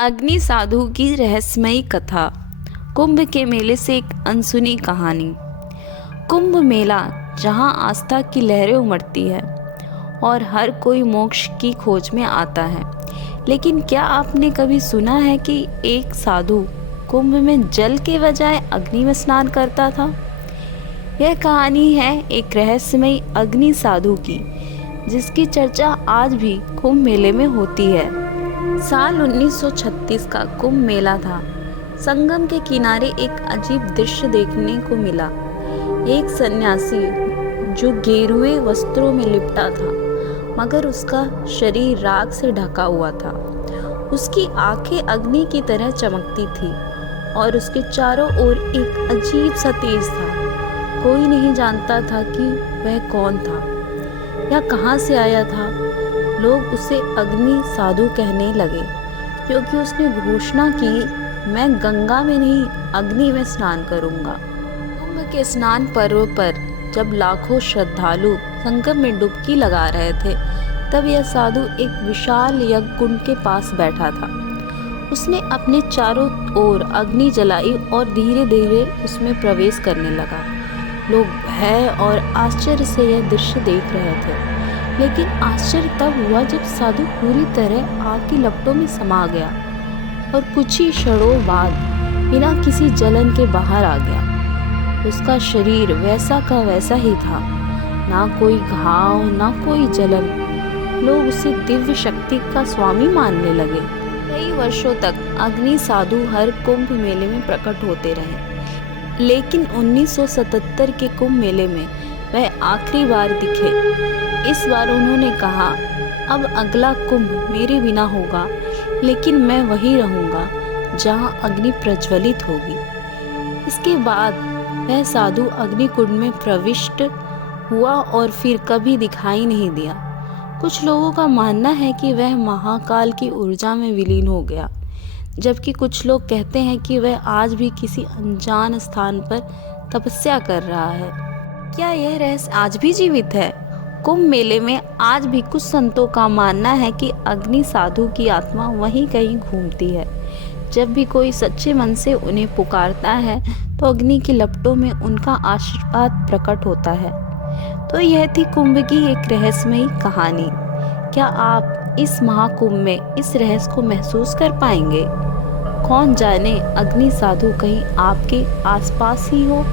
अग्नि साधु की रहस्यमयी कथा। कुंभ के मेले से एक अनसुनी कहानी। कुंभ मेला जहां आस्था की लहरें उमड़ती है और हर कोई मोक्ष की खोज में आता है। लेकिन क्या आपने कभी सुना है कि एक साधु कुंभ में जल के बजाय अग्नि में स्नान करता था? यह कहानी है एक रहस्यमयी अग्नि साधु की, जिसकी चर्चा आज भी कुंभ मेले में होती है। साल 1936 का कुंभ मेला था। संगम के किनारे एक अजीब दृश्य देखने को मिला। एक सन्यासी जो गेरुए वस्त्रों में लिपटा था, मगर उसका शरीर राख से ढका हुआ था। उसकी आंखें अग्नि की तरह चमकती थी और उसके चारों ओर एक अजीब सा तेज था। कोई नहीं जानता था कि वह कौन था या कहां से आया था। लोग उसे अग्नि साधु कहने लगे, क्योंकि उसने घोषणा की, मैं गंगा में नहीं अग्नि में स्नान करूंगा। कुंभ के स्नान पर्व पर जब लाखों श्रद्धालु संगम में डुबकी लगा रहे थे, तब यह साधु एक विशाल यज्ञ कुंड के पास बैठा था। उसने अपने चारों ओर अग्नि जलाई और धीरे धीरे उसमें प्रवेश करने लगा। लोग भय और आश्चर्य से यह दृश्य देख रहे थे। लेकिन आश्चर्य तब हुआ जब साधु पूरी तरह आग की लपटों में समा गया और कुछ ही क्षणों बाद बिना किसी जलन के बाहर आ गया। उसका शरीर वैसा का वैसा ही था, ना कोई घाव ना कोई जलन। लोग उसे दिव्य शक्ति का स्वामी मानने लगे। कई वर्षों तक अग्नि साधु हर कुंभ मेले में प्रकट होते रहे, लेकिन 1977 के कुंभ मेले में वह आखिरी बार दिखे। इस बार उन्होंने कहा, अब अगला कुंभ मेरे बिना होगा, लेकिन मैं वहीं रहूंगा जहां अग्नि प्रज्वलित होगी। इसके बाद वह साधु अग्निकुंड में प्रविष्ट हुआ और फिर कभी दिखाई नहीं दिया। कुछ लोगों का मानना है कि वह महाकाल की ऊर्जा में विलीन हो गया, जबकि कुछ लोग कहते हैं कि वह आज भी किसी अनजान स्थान पर तपस्या कर रहा है। क्या यह रहस्य आज भी जीवित है? कुंभ मेले में आज भी कुछ संतों का मानना है कि अग्नि साधु की आत्मा वहीं कहीं घूमती है। जब भी कोई सच्चे मन से उन्हें पुकारता है, तो अग्नि की लपटों में उनका आशीर्वाद प्रकट होता है। तो यह थी कुंभ की एक रहस्यमयी कहानी। क्या आप इस महाकुंभ में इस रहस्य को महसूस कर पाएंगे? कौन जाने अग्नि साधु कहीं आपके आसपास ही हो।